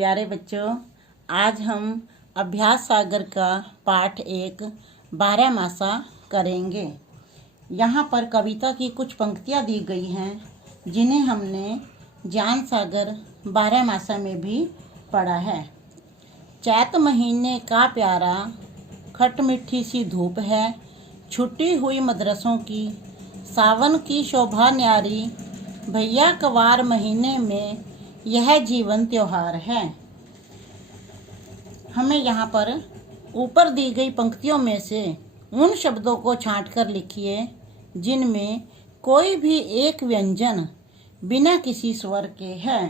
प्यारे बच्चों, आज हम अभ्यास सागर का पाठ 1 बारहमासा करेंगे। यहाँ पर कविता की कुछ पंक्तियाँ दी गई हैं जिन्हें हमने ज्ञान सागर बारहमासा में भी पढ़ा है। चैत महीने का प्यारा खट मिठी सी धूप है, छुट्टी हुई मदरसों की, सावन की शोभा न्यारी, भैया कवार महीने में यह जीवन त्योहार है। हमें यहाँ पर ऊपर दी गई पंक्तियों में से उन शब्दों को छांट कर लिखिए जिनमें कोई भी एक व्यंजन बिना किसी स्वर के है।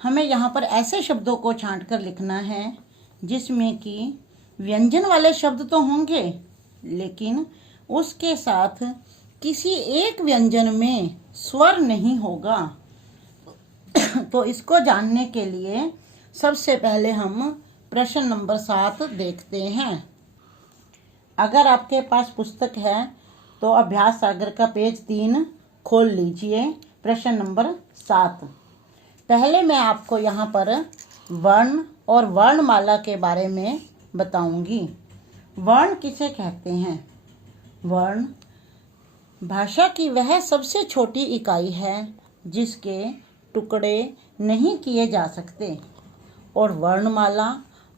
हमें यहाँ पर ऐसे शब्दों को छांट कर लिखना है जिसमें कि व्यंजन वाले शब्द तो होंगे लेकिन उसके साथ किसी एक व्यंजन में स्वर नहीं होगा। तो इसको जानने के लिए सबसे पहले हम प्रश्न नंबर 7 देखते हैं। अगर आपके पास पुस्तक है तो अभ्यास सागर का पेज 3 खोल लीजिए। प्रश्न नंबर 7। पहले मैं आपको यहाँ पर वर्ण और वर्णमाला के बारे में बताऊंगी। वर्ण किसे कहते हैं? वर्ण भाषा की वह सबसे छोटी इकाई है जिसके टुकड़े नहीं किए जा सकते, और वर्णमाला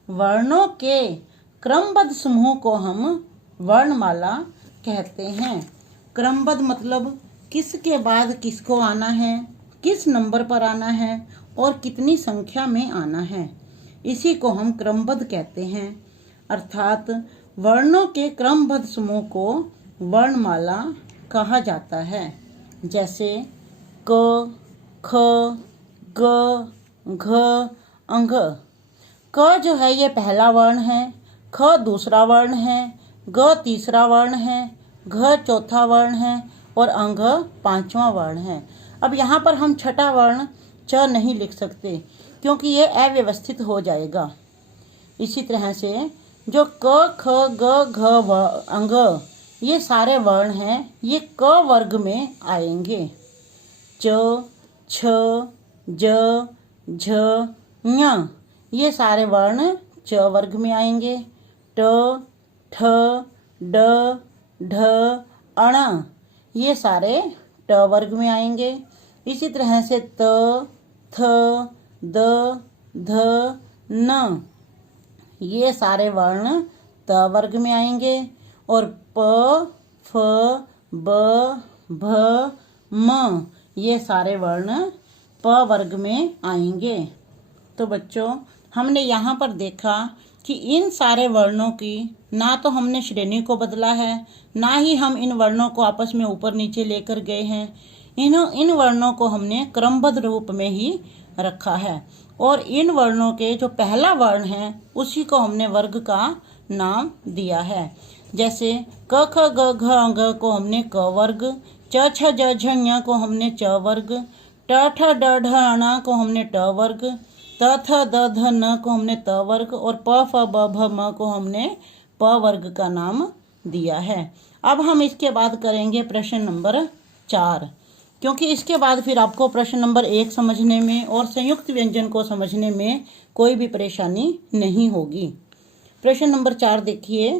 वर्णों के क्रमबद्ध समूह को हम वर्णमाला कहते हैं। क्रमबद्ध मतलब किसके बाद किसको आना है, किस नंबर पर आना है और कितनी संख्या में आना है, इसी को हम क्रमबद्ध कहते हैं। अर्थात वर्णों के क्रमबद्ध समूह को वर्णमाला कहा जाता है। जैसे क, ख, ग, घ, अंग। क जो है ये पहला वर्ण है, ख दूसरा वर्ण है, ग तीसरा वर्ण है, घ चौथा वर्ण है और अंग पांचवा वर्ण है। अब यहाँ पर हम छठा वर्ण च नहीं लिख सकते क्योंकि ये अव्यवस्थित हो जाएगा। इसी तरह से जो क, ख, ग, घ, अंग ये सारे वर्ण हैं, ये क वर्ग में आएंगे। च, छ, ज, झ, ञ ये सारे वर्ण च वर्ग में आएंगे। ट, ठ, ड, ढ, अण ये सारे ट वर्ग में आएंगे। इसी तरह से त, थ, द, ध, न ये सारे वर्ण त वर्ग में आएंगे। और प, फ, ब, भ, म ये सारे वर्ण प वर्ग में आएंगे। तो बच्चों, हमने यहाँ पर देखा कि इन सारे वर्णों की ना तो हमने श्रेणी को बदला है, ना ही हम इन वर्णों को आपस में ऊपर नीचे लेकर गए हैं। इन वर्णों को हमने क्रमबद्ध रूप में ही रखा है और इन वर्णों के जो पहला वर्ण है उसी को हमने वर्ग का नाम दिया है। जैसे क, ख, ग, घ, अंग को हमने क वर्ग, च, छ, ज, झ, ञ को हमने च वर्ग, ट, ठ, ड, ढ, ण को हमने ट वर्ग, त, थ, द, ध, न को हमने त वर्ग और प, फ, ब, भ, म को हमने प वर्ग का नाम दिया है। अब हम इसके बाद करेंगे प्रश्न नंबर 4, क्योंकि इसके बाद फिर आपको प्रश्न नंबर 1 समझने में और संयुक्त व्यंजन को समझने में कोई भी परेशानी नहीं होगी। प्रश्न नंबर 4 देखिए।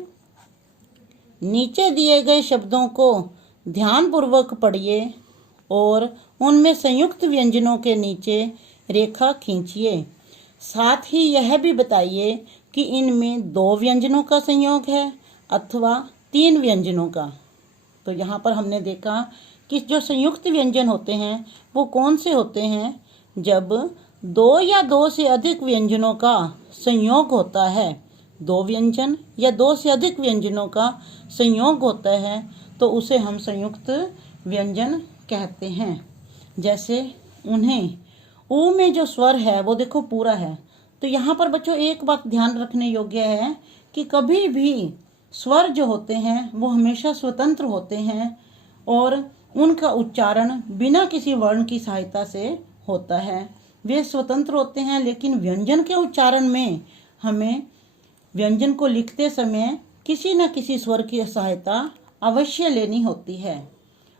नीचे दिए गए शब्दों को ध्यानपूर्वक पढ़िए और उनमें संयुक्त व्यंजनों के नीचे रेखा खींचिए। साथ ही यह भी बताइए कि इनमें 2 व्यंजनों का संयोग है अथवा 3 व्यंजनों का। तो यहाँ पर हमने देखा कि जो संयुक्त व्यंजन होते हैं वो कौन से होते हैं? जब 2 या 2 से अधिक व्यंजनों का संयोग होता है, 2 व्यंजन या 2 से अधिक व्यंजनों का संयोग होता है तो उसे हम संयुक्त व्यंजन कहते हैं। जैसे उन्हें ऊ में जो स्वर है वो देखो पूरा है। तो यहाँ पर बच्चों एक बात ध्यान रखने योग्य है कि कभी भी स्वर जो होते हैं वो हमेशा स्वतंत्र होते हैं और उनका उच्चारण बिना किसी वर्ण की सहायता से होता है। वे स्वतंत्र होते हैं, लेकिन व्यंजन के उच्चारण में हमें व्यंजन को लिखते समय किसी न किसी स्वर की सहायता अवश्य लेनी होती है।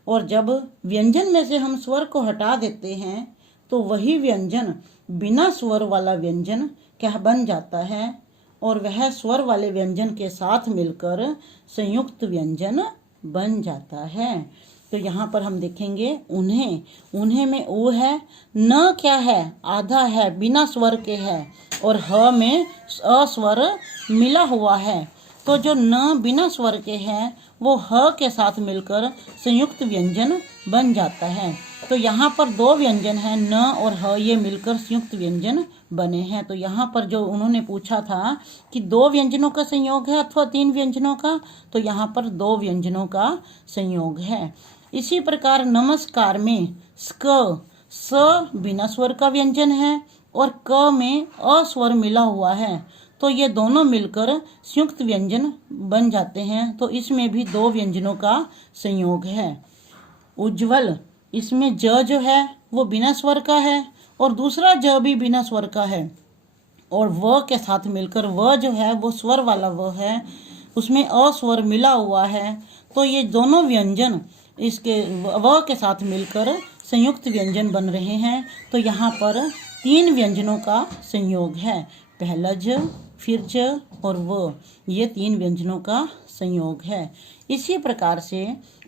और जब व्यंजन में से हम स्वर को हटा देते हैं तो वही व्यंजन बिना स्वर वाला व्यंजन क्या बन जाता है, और वह स्वर वाले व्यंजन के साथ मिलकर संयुक्त व्यंजन बन जाता है। तो यहाँ पर हम देखेंगे उन्हें, उन्हें में ओ है, न क्या है, आधा है, बिना स्वर के है, और ह में अस्वर मिला हुआ है। तो जो न बिना स्वर के है वो ह के साथ मिलकर संयुक्त व्यंजन बन जाता है। तो यहाँ पर दो व्यंजन हैं, न और ह, ये मिलकर संयुक्त व्यंजन बने हैं। तो यहाँ पर जो उन्होंने पूछा था कि दो व्यंजनों का संयोग है अथवा तीन व्यंजनों का, तो यहाँ पर दो व्यंजनों का संयोग है। इसी प्रकार नमस्कार में स्क, स बिना स्वर का व्यंजन है और क में अस्वर मिला हुआ है, तो ये दोनों मिलकर संयुक्त व्यंजन बन जाते हैं। तो इसमें भी दो व्यंजनों का संयोग है। उज्ज्वल, इसमें ज जो है वो बिना स्वर का है और दूसरा ज भी बिना स्वर का है, और व के साथ मिलकर व जो है वो स्वर वाला व है, उसमें अस्वर मिला हुआ है। तो ये दोनों व्यंजन इसके व के साथ मिलकर संयुक्त व्यंजन बन रहे हैं। तो यहाँ पर तीन व्यंजनों का संयोग है, पहला ज, फिर ज और व, ये तीन व्यंजनों का संयोग है। इसी प्रकार से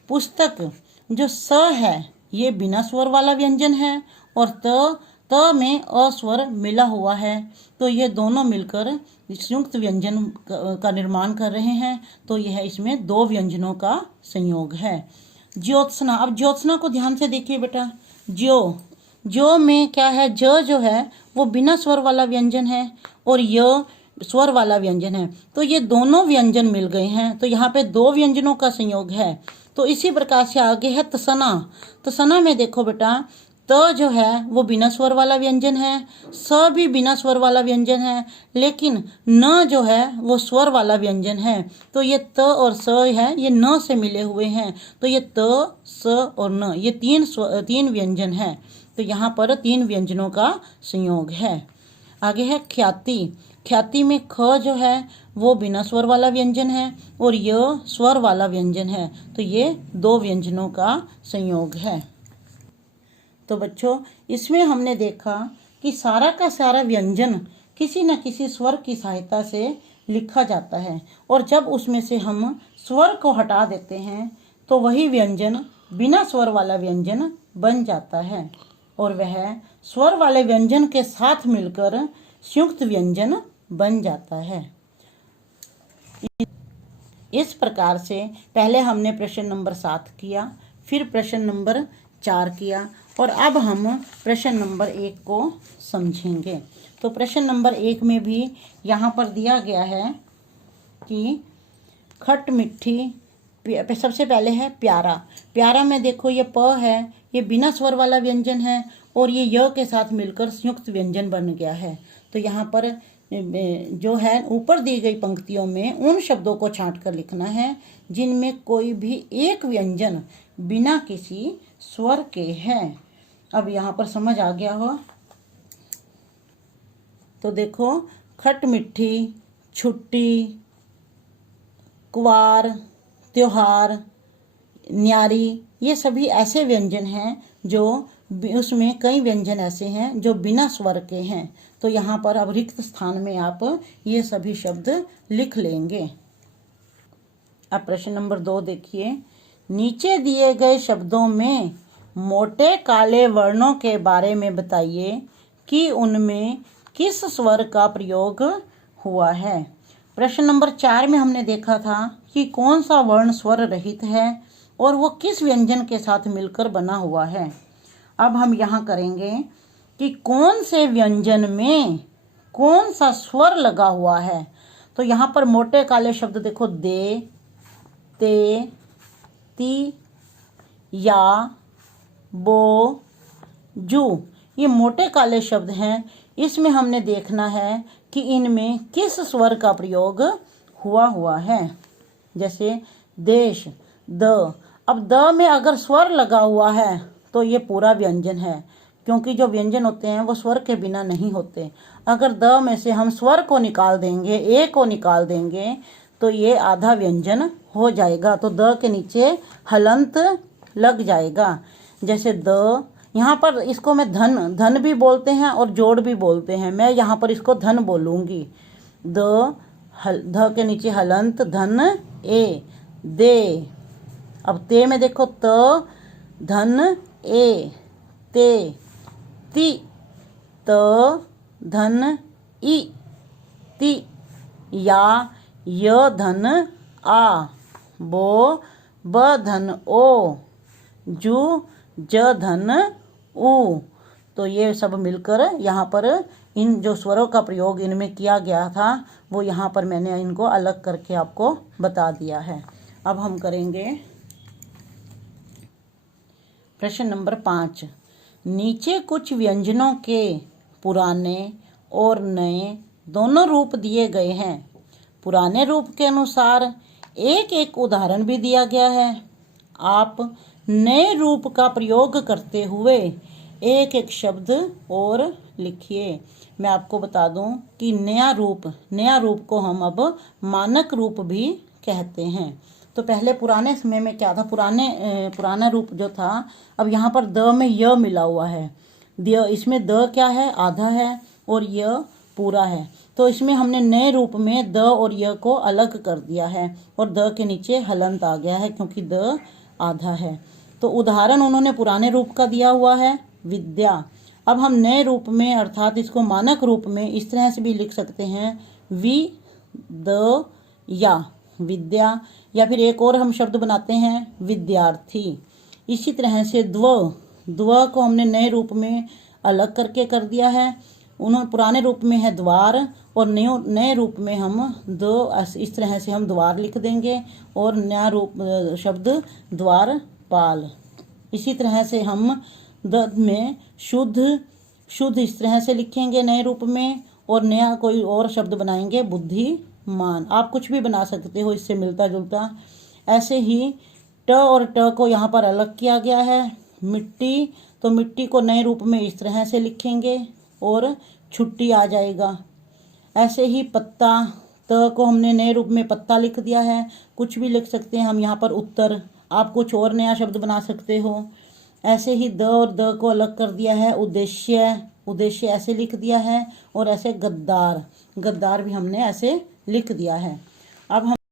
पुस्तक, जो स है ये बिना स्वर वाला व्यंजन है और त में अस्वर मिला हुआ है, तो ये दोनों मिलकर संयुक्त व्यंजन का निर्माण कर रहे हैं। तो यह इसमें दो व्यंजनों का संयोग है। ज्योत्सना, अब ज्योत्सना को ध्यान से देखिए बेटा। जो में क्या है, जो है वो बिना स्वर वाला व्यंजन है और य स्वर वाला व्यंजन है, तो ये दोनों व्यंजन मिल गए हैं। तो यहाँ पे दो व्यंजनों का संयोग है। तो इसी प्रकार से आगे है तसना। तसना में देखो बेटा, त जो है वो बिना स्वर वाला व्यंजन है, स भी बिना स्वर वाला व्यंजन है, लेकिन न जो है वो स्वर वाला व्यंजन है। तो ये त और स है ये न से मिले हुए हैं, तो ये त, स और न, ये तीन व्यंजन है। तो यहाँ पर तीन व्यंजनों का संयोग है। आगे है ख्याति। ख्याति में ख जो है वो बिना स्वर वाला व्यंजन है और य स्वर वाला व्यंजन है, तो ये दो व्यंजनों का संयोग है। तो बच्चों, इसमें हमने देखा कि सारा का सारा व्यंजन किसी न किसी स्वर की सहायता से लिखा जाता है, और जब उसमें से हम स्वर को हटा देते हैं तो वही व्यंजन बिना स्वर वाला व्यंजन बन जाता है, और वह स्वर वाले व्यंजन के साथ मिलकर संयुक्त व्यंजन बन जाता है। इस प्रकार से पहले हमने प्रश्न नंबर 7 किया, फिर प्रश्न नंबर 4 किया, और अब हम प्रश्न नंबर 1 को समझेंगे। तो प्रश्न नंबर 1 में भी यहाँ पर दिया गया है कि खट मिट्ठी, सबसे पहले है प्यारा। प्यारा में देखो ये प है, ये बिना स्वर वाला व्यंजन है और ये य के साथ मिलकर संयुक्त व्यंजन बन गया है। तो यहाँ पर जो है ऊपर दी गई पंक्तियों में उन शब्दों को छांट कर लिखना है जिनमें कोई भी एक व्यंजन बिना किसी स्वर के है। अब यहाँ पर समझ आ गया हो तो देखो, खट मिट्ठी, छुट्टी, कुवार, त्योहार, न्यारी, ये सभी ऐसे व्यंजन हैं जो उसमें कई व्यंजन ऐसे हैं जो बिना स्वर के हैं। तो यहाँ पर अब रिक्त स्थान में आप ये सभी शब्द लिख लेंगे। अब प्रश्न नंबर 2 देखिए। नीचे दिए गए शब्दों में मोटे काले वर्णों के बारे में बताइए कि उनमें किस स्वर का प्रयोग हुआ है। प्रश्न नंबर 4 में हमने देखा था कि कौन सा वर्ण स्वर रहित है और वो किस व्यंजन के साथ मिलकर बना हुआ है। अब हम यहाँ करेंगे कि कौन से व्यंजन में कौन सा स्वर लगा हुआ है। तो यहाँ पर मोटे काले शब्द देखो, दे, ते, ती, या, बो, जू, ये मोटे काले शब्द हैं। इसमें हमने देखना है कि इनमें किस स्वर का प्रयोग हुआ है। जैसे देश, द। अब द में अगर स्वर लगा हुआ है तो ये पूरा व्यंजन है, क्योंकि जो व्यंजन होते हैं वो स्वर के बिना नहीं होते। अगर द में से हम स्वर को निकाल देंगे, ए को निकाल देंगे, तो ये आधा व्यंजन हो जाएगा। तो द के नीचे हलंत लग जाएगा। जैसे द, यहाँ पर इसको मैं धन, धन भी बोलते हैं और जोड़ भी बोलते हैं। मैं यहाँ पर इसको धन बोलूँगी। ध के नीचे हलंत, धन ए, दे। अब ते में देखो, त धन ए, ते, ति, त धन ई, ति, या, य धन आ, बो, ब धन ओ, जू, ज धन उ। तो ये सब मिलकर यहाँ पर इन जो स्वरों का प्रयोग इनमें किया गया था वो यहाँ पर मैंने इनको अलग करके आपको बता दिया है। अब हम करेंगे प्रश्न नंबर 5। नीचे कुछ व्यंजनों के पुराने और नए दोनों रूप दिए गए हैं। पुराने रूप के अनुसार एक एक उदाहरण भी दिया गया है। आप नए रूप का प्रयोग करते हुए एक एक शब्द और लिखिए। मैं आपको बता दूं कि नया रूप को हम अब मानक रूप भी कहते हैं। तो पहले पुराने समय में क्या था, पुराना रूप जो था, अब यहाँ पर द में य मिला हुआ है। इसमें द क्या है, आधा है, और य पूरा है। तो इसमें हमने नए रूप में द और य को अलग कर दिया है और द के नीचे हलंत आ गया है क्योंकि द आधा है। तो उदाहरण उन्होंने पुराने रूप का दिया हुआ है, विद्या। अब हम नए रूप में अर्थात इसको मानक रूप में इस तरह से भी लिख सकते हैं, वि द या, विद्या। या फिर एक और हम शब्द बनाते हैं, विद्यार्थी। इसी तरह से द्व को हमने नए रूप में अलग करके कर दिया है। उन्होंने पुराने रूप में है द्वार और नए रूप में हम इस तरह से हम द्वार लिख देंगे और नया रूप शब्द द्वारपाल। इसी तरह से हम द में शुद्ध इस तरह से लिखेंगे नए रूप में, और नया कोई और शब्द बनाएंगे, बुद्धिमान। आप कुछ भी बना सकते हो इससे मिलता जुलता। ऐसे ही ट और ट को यहाँ पर अलग किया गया है। मिट्टी, तो मिट्टी को नए रूप में इस तरह से लिखेंगे और छुट्टी आ जाएगा। ऐसे ही पत्ता, त को हमने नए रूप में पत्ता लिख दिया है। कुछ भी लिख सकते हैं हम यहाँ पर, उत्तर। आप कुछ और नया शब्द बना सकते हो। ऐसे ही द और द को अलग कर दिया है। उद्देश्य ऐसे लिख दिया है। और ऐसे गद्दार भी हमने ऐसे लिख दिया है। अब हम